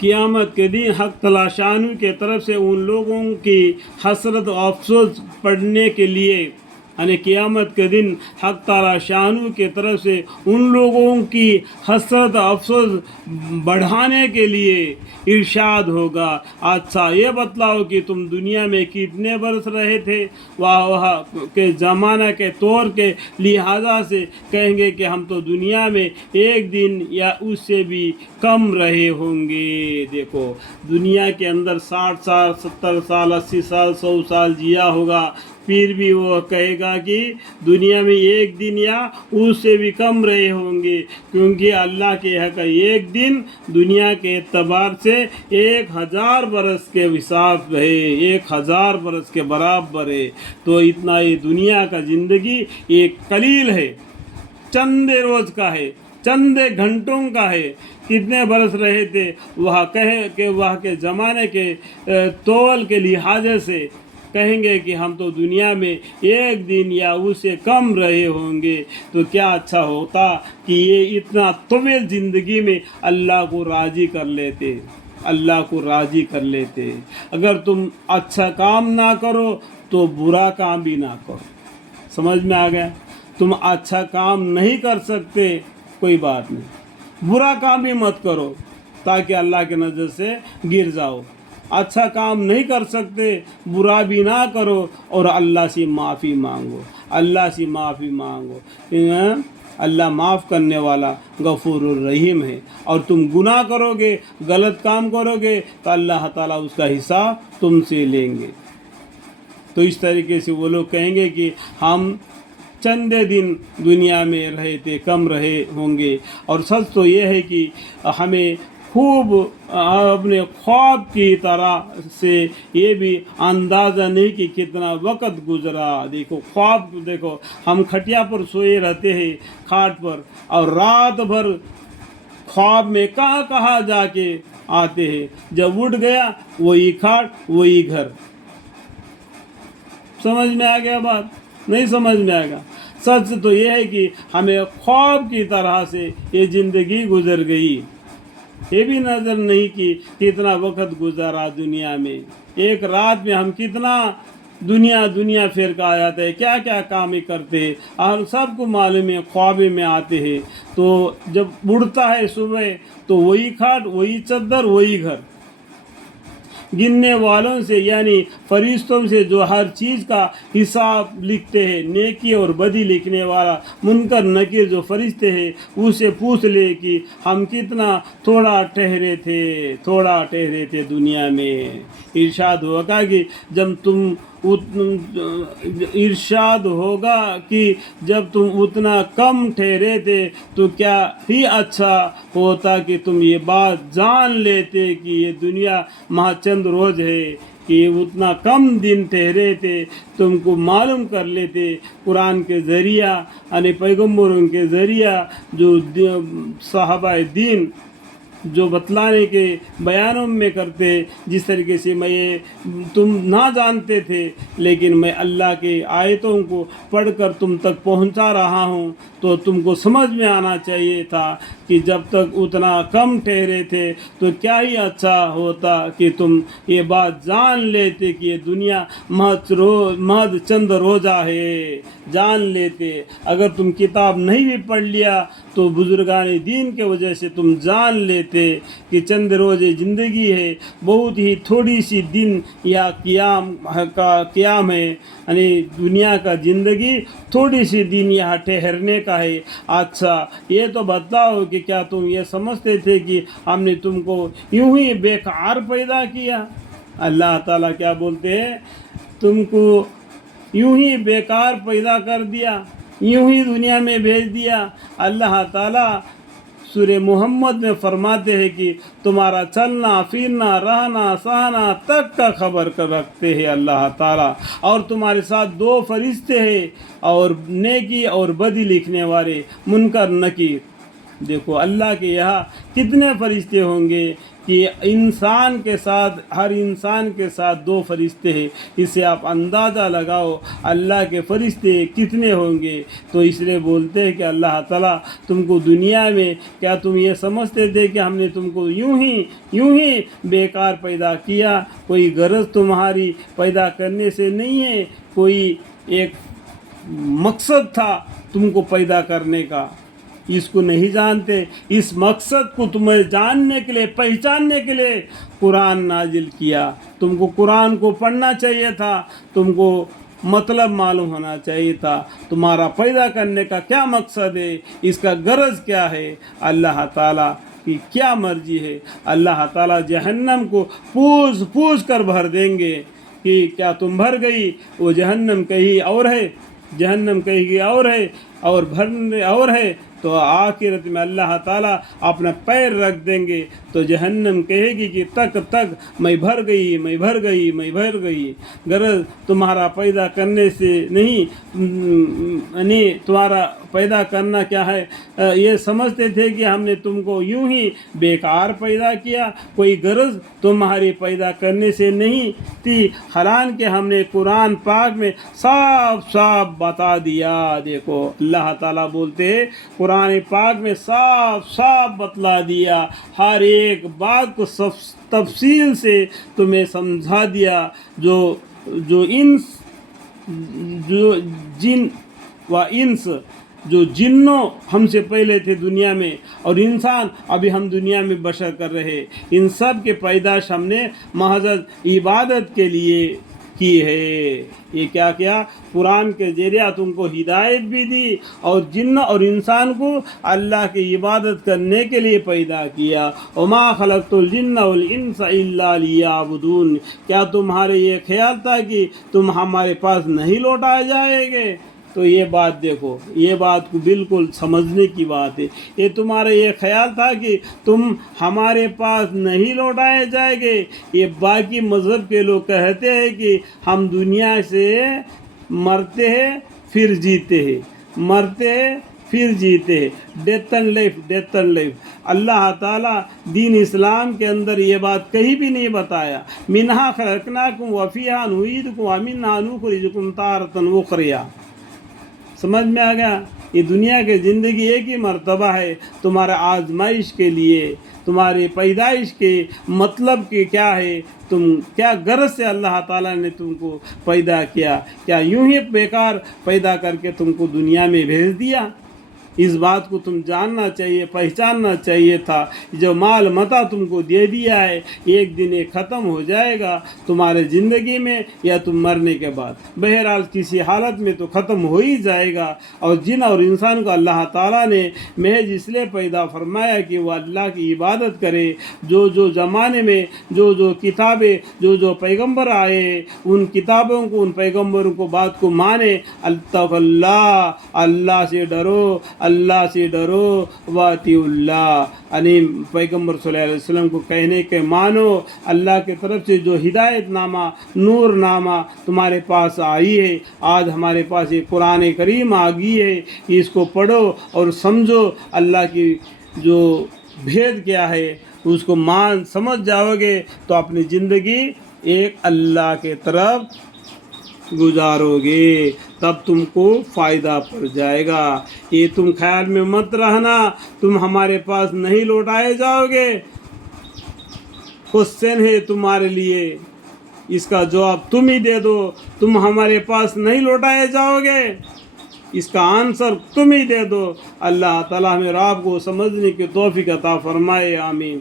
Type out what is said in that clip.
قیامت کے دن حق تعالی شانو کے طرف سے ان لوگوں کی حسرت و افسوس پڑھنے کے لیے، یعنی قیامت کے دن حق تعالی شانو کے طرف سے ان لوگوں کی حسرت و افسوس بڑھانے کے لیے ارشاد ہوگا، اچھا یہ بتلاؤ کہ تم دنیا میں کتنے برس رہے تھے؟ وہاں کے زمانہ کے طور کے لحاظہ سے کہیں گے کہ ہم تو دنیا میں ایک دن یا اس سے بھی کم رہے ہوں گے۔ دیکھو دنیا کے اندر 60 سال 70 سال 80 سال 100 سال جیا ہوگا، پھر بھی وہ کہے گا کہ دنیا میں ایک دن یا اس سے بھی کم رہے ہوں گے، کیونکہ اللہ کے حق ایک دن دنیا کے اعتبار سے 1000 برس کے حساب ہے، 1000 برس کے برابر ہے۔ تو اتنا یہ دنیا کا زندگی ایک قلیل ہے، چند روز کا ہے، چند گھنٹوں کا ہے۔ کتنے برس رہے تھے وہاں کہے کہ وہاں کے زمانے کے طول کے لحاظ سے کہیں گے کہ ہم تو دنیا میں ایک دن یا اس سے کم رہے ہوں گے۔ تو کیا اچھا ہوتا کہ یہ اتنا طویل زندگی میں اللہ کو راضی کر لیتے، اللہ کو راضی کر لیتے۔ اگر تم اچھا کام نہ کرو تو برا کام بھی نہ کرو، سمجھ میں آ گیا؟ تم اچھا کام نہیں کر سکتے کوئی بات نہیں، برا کام بھی مت کرو تاکہ اللہ کے نظر سے گر جاؤ۔ اچھا کام نہیں کر سکتے، برا بھی نہ کرو اور اللہ سے معافی مانگو، اللہ سے معافی مانگو۔ اللہ معاف کرنے والا غفور الرحیم ہے۔ اور تم گناہ کرو گے، غلط کام کرو گے تو اللہ تعالیٰ اس کا حساب تم سے لیں گے۔ تو اس طریقے سے وہ لوگ کہیں گے کہ ہم چند دن دنیا میں رہے تھے، کم رہے ہوں گے۔ اور سچ تو یہ ہے کہ ہمیں خوب اپنے خواب کی طرح سے یہ بھی اندازہ نہیں کہ کتنا وقت گزرا۔ دیکھو خواب، دیکھو ہم کھٹیا پر سوئے رہتے ہیں کھاٹ پر، اور رات بھر خواب میں کہاں کہاں جا کے آتے ہیں، جب اٹھ گیا وہی کھاٹ وہی گھر۔ سمجھ میں آ گیا بات؟ نہیں سمجھ میں آئے گا۔ سچ تو یہ ہے کہ ہمیں خواب کی طرح سے یہ زندگی گزر گئی، یہ بھی نظر نہیں کہ کتنا وقت گزارا دنیا میں۔ ایک رات میں ہم کتنا دنیا پھر کے آ جاتے ہیں، کیا کیا کام کرتے ہیں، اور سب کو معلوم ہے، خواب میں آتے ہیں۔ تو جب اڑتا ہے صبح تو وہی کھاٹ وہی چادر وہی گھر۔ گننے والوں سے یعنی فرشتوں سے جو ہر چیز کا حساب لکھتے ہیں، نیکی اور بدی لکھنے والا منکر نکیر جو فرشتے ہیں، اسے پوچھ لے کہ ہم کتنا تھوڑا ٹھہرے تھے دنیا میں۔ ارشاد ہوگا کہ جب تم اتنا کم ٹھہرے تھے تو کیا ہی اچھا ہوتا کہ تم یہ بات جان لیتے کہ یہ دنیا محض چند روز ہے، کہ اتنا کم دن ٹھہرے تھے، تم کو معلوم کر لیتے قرآن کے ذریعہ، یعنی پیغمبروں کے ذریعہ، جو صحابہ دین جو بتلانے کے بیانوں میں کرتے، جس طریقے سے تم نہ جانتے تھے، لیکن میں اللہ کے آیتوں کو پڑھ کر تم تک پہنچا رہا ہوں، تو تم کو سمجھ میں آنا چاہیے تھا کہ جب تک اتنا کم ٹھہرے تھے تو کیا ہی اچھا ہوتا کہ تم یہ بات جان لیتے کہ یہ دنیا محض چند روزہ ہے، جان لیتے۔ اگر تم کتاب نہیں بھی پڑھ لیا تو بزرگان دین کے وجہ سے تم جان لیتے کہ چند روز زندگی ہے، بہت ہی تھوڑی سی دن یا قیام ہے، یعنی دنیا کا زندگی تھوڑی سی دن یہاں ٹھہرنے کا ہے۔ اچھا یہ تو بتاؤ کہ کیا تم یہ سمجھتے تھے کہ ہم نے تم کو یوں ہی بیکار پیدا کیا؟ اللہ تعالیٰ کیا بولتے ہیں؟ تم کو یوں ہی بیکار پیدا کر دیا، یوں ہی دنیا میں بھیج دیا؟ اللہ تعالیٰ سورہ محمد میں فرماتے ہیں کہ تمہارا چلنا پھرنا رہنا سہنا تک کا خبر رکھتے ہیں اللہ تعالیٰ، اور تمہارے ساتھ 2 فرشتے ہیں، اور نیکی اور بدی لکھنے والے منکر نکیر۔ دیکھو اللہ کے یہاں کتنے فرشتے ہوں گے کہ کہ انسان کے ساتھ ہر انسان کے ساتھ 2 فرشتے ہیں. اس سے آپ اندازہ لگاؤ اللہ کے فرشتے کتنے ہوں گے. تو اس لیے بولتے ہیں کہ اللہ تعالیٰ تم کو دنیا میں کیا تم یہ سمجھتے تھے کہ ہم نے تم کو یوں ہی بیکار پیدا کیا؟ کوئی غرض تمہاری پیدا کرنے سے نہیں ہے، کوئی ایک مقصد تھا تم کو پیدا کرنے کا. اس کو نہیں جانتے. اس مقصد کو تمہیں جاننے کے لیے، پہچاننے کے لیے قرآن نازل کیا. تم کو قرآن کو پڑھنا چاہیے تھا، تم کو مطلب معلوم ہونا چاہیے تھا. تمہارا پیدا کرنے کا کیا مقصد ہے، اس کا غرض کیا ہے، اللہ تعالیٰ کی کیا مرضی ہے. اللہ تعالیٰ جہنم کو پوچھ کر بھر دیں گے کہ کیا تم بھر گئی؟ وہ جہنم کہیں اور ہے، جہنم کہیں اور ہے اور بھرنے اور ہے. تو آخرت میں اللہ تعالیٰ اپنا پیر رکھ دیں گے تو جہنم کہے گی کہ تک میں بھر گئی. غرض تمہارا پیدا کرنے سے نہیں، تمہارا پیدا کرنا کیا ہے، یہ سمجھتے تھے کہ ہم نے تم کو یوں ہی بیکار پیدا کیا، کوئی غرض تمہاری پیدا کرنے سے نہیں تھی. حالانکہ ہم نے قرآن پاک میں صاف بتا دیا. دیکھو اللہ تعالیٰ بولتے ہیں قرآن پاک میں صاف بتلا دیا، ہر ایک بات کو تفصیل سے تمہیں سمجھا دیا. جو جن و انس، جو جنوں ہم سے پہلے تھے دنیا میں اور انسان ابھی ہم دنیا میں بشر کر رہے، ان سب کے پیدائش ہم نے محض عبادت کے لیے کی ہے. یہ کیا قرآن کے ذریعہ تم کو ہدایت بھی دی اور جن اور انسان کو اللہ کی عبادت کرنے کے لیے پیدا کیا. وما خلقت الجن والانس الا لیعبدون. کیا تمہارے یہ خیال تھا کہ تم ہمارے پاس نہیں لوٹائے جائیں گے؟ تو یہ بات دیکھو، یہ بات کو بالکل سمجھنے کی بات ہے. یہ تمہارا یہ خیال تھا کہ تم ہمارے پاس نہیں لوٹائے جائیں گے. یہ باقی مذہب کے لوگ کہتے ہیں کہ ہم دنیا سے مرتے ہیں پھر جیتے ہیں، مرتے ہیں پھر جیتے ہیں. Death and life. اللہ تعالیٰ دین اسلام کے اندر یہ بات کہیں بھی نہیں بتایا. منہا خلقناکم وفیہا نعیدکم ومنہا نخرجکم تارۃ اخری. سمجھ میں آ گیا؟ یہ دنیا کی زندگی ایک ہی مرتبہ ہے. تمہارے آزمائش کے لیے، تمہاری پیدائش کے مطلب کہ کیا ہے، تم کیا غرض سے اللہ تعالیٰ نے تم کو پیدا کیا؟ کیا یوں ہی بیکار پیدا کر کے تم کو دنیا میں بھیج دیا؟ اس بات کو تم جاننا چاہیے، پہچاننا چاہیے تھا. جو مال متا تم کو دے دیا ہے ایک دن یہ ختم ہو جائے گا تمہارے زندگی میں یا تم مرنے کے بعد. بہرحال کسی حالت میں تو ختم ہو ہی جائے گا. اور جن اور انسان کو اللہ تعالیٰ نے محض اس لیے پیدا فرمایا کہ وہ اللہ کی عبادت کرے. جو زمانے میں جو کتابیں جو پیغمبر آئے ان کتابوں کو، ان پیغمبروں کو بات کو مانے. اللہ سے ڈرو واطیعوا اللہ. یعنی پیغمبر صلی اللہ علیہ وسلم کو کہنے کے مانو اللہ کی طرف سے جو ہدایت نامہ، نور نامہ تمہارے پاس آئی ہے. آج ہمارے پاس یہ قرآن کریم آ گئی ہے، اس کو پڑھو اور سمجھو. اللہ کی جو بھید کیا ہے اس کو سمجھ جاؤ گے تو اپنی زندگی ایک اللہ کے طرف گزارو گے، تب تم کو فائدہ پڑ جائے گا. یہ تم خیال میں مت رہنا تم ہمارے پاس نہیں لوٹائے جاؤ گے. کوশ্چن ہے تمہارے لیے، اس کا جواب تم ہی دے دو. تم ہمارے پاس نہیں لوٹائے جاؤ گے، اس کا آنسر تم ہی دے دو. اللہ تعالیٰ ہمیں رات کو سمجھنے کی توفیق عطا فرمائے. آمین.